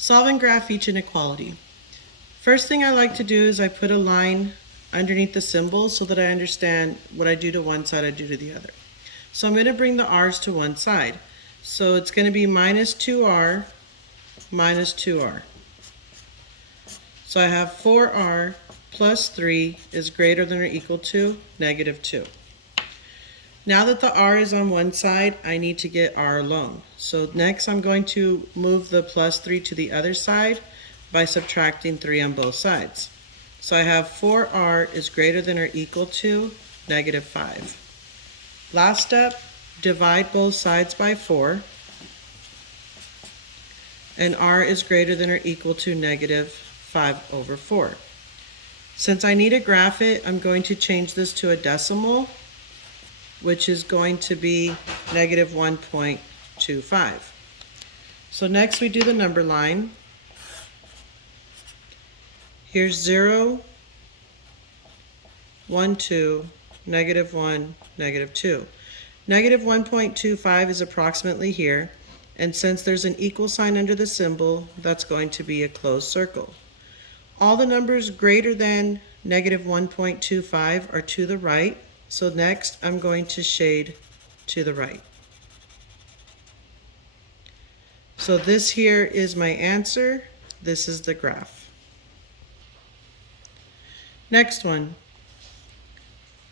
Solve and graph each inequality. First thing I like to do is I put a line underneath the symbol so that I understand what I do to one side I do to the other. So I'm going to bring the r's to one side. So it's going to be minus 2r minus 2r. So I have 4r plus 3 is greater than or equal to negative 2. Now that the r is on one side, I need to get r alone. So next I'm going to move the plus 3 to the other side by subtracting 3 on both sides. So I have 4r is greater than or equal to negative 5. Last step, divide both sides by 4. And r is greater than or equal to negative 5 over 4. Since I need to graph it, I'm going to change this to a decimal, which is going to be negative 1.25. So next we do the number line. Here's 0, 1, 2, negative 1, negative 2. Negative 1.25 is approximately here, and since there's an equal sign under the symbol, that's going to be a closed circle. All the numbers greater than negative 1.25 are to the right, so next I'm going to shade to the right. So this here is my answer. This is the graph. Next one.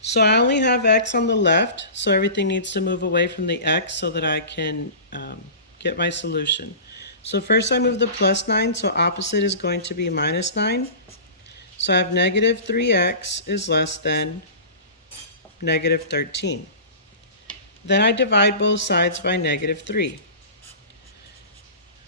So I only have x on the left, so everything needs to move away from the x so that I can get my solution. So first I move the plus 9, so opposite is going to be minus 9. So I have negative 3x is less than negative 13. Then I divide both sides by negative 3.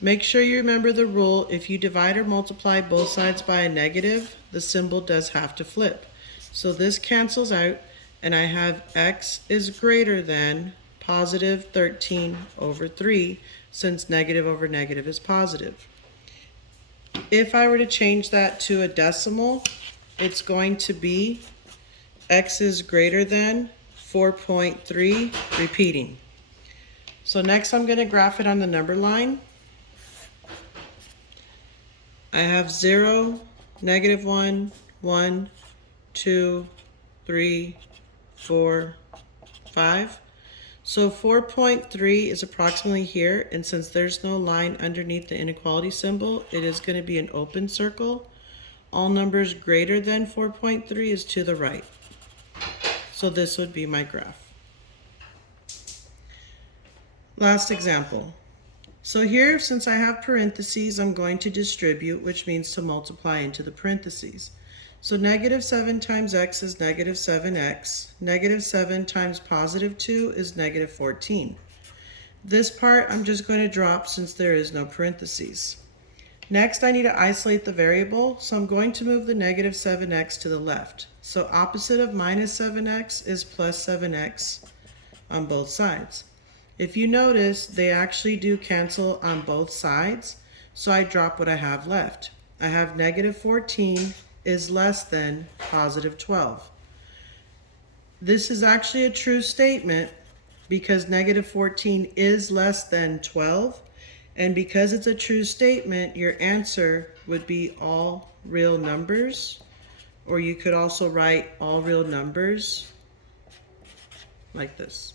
Make sure you remember the rule, if you divide or multiply both sides by a negative, the symbol does have to flip. So this cancels out, and I have x is greater than positive 13 over 3, since negative over negative is positive. If I were to change that to a decimal, it's going to be x is greater than 4.3, repeating. So next I'm going to graph it on the number line. I have 0, negative 1, 1, 2, 3, 4, 5. So 4.3 is approximately here, and since there's no line underneath the inequality symbol, it is going to be an open circle. All numbers greater than 4.3 is to the right. So this would be my graph. Last example. So here, since I have parentheses, I'm going to distribute, which means to multiply into the parentheses. So negative 7 times x is negative 7x. Negative 7 times positive 2 is negative 14. This part I'm just going to drop since there is no parentheses. Next, I need to isolate the variable, so I'm going to move the negative 7x to the left. So opposite of minus 7x is plus 7x on both sides. If you notice, they actually do cancel on both sides, so I drop what I have left. I have negative 14 is less than positive 12. This is actually a true statement because negative 14 is less than 12, and because it's a true statement, your answer would be all real numbers, or you could also write all real numbers like this.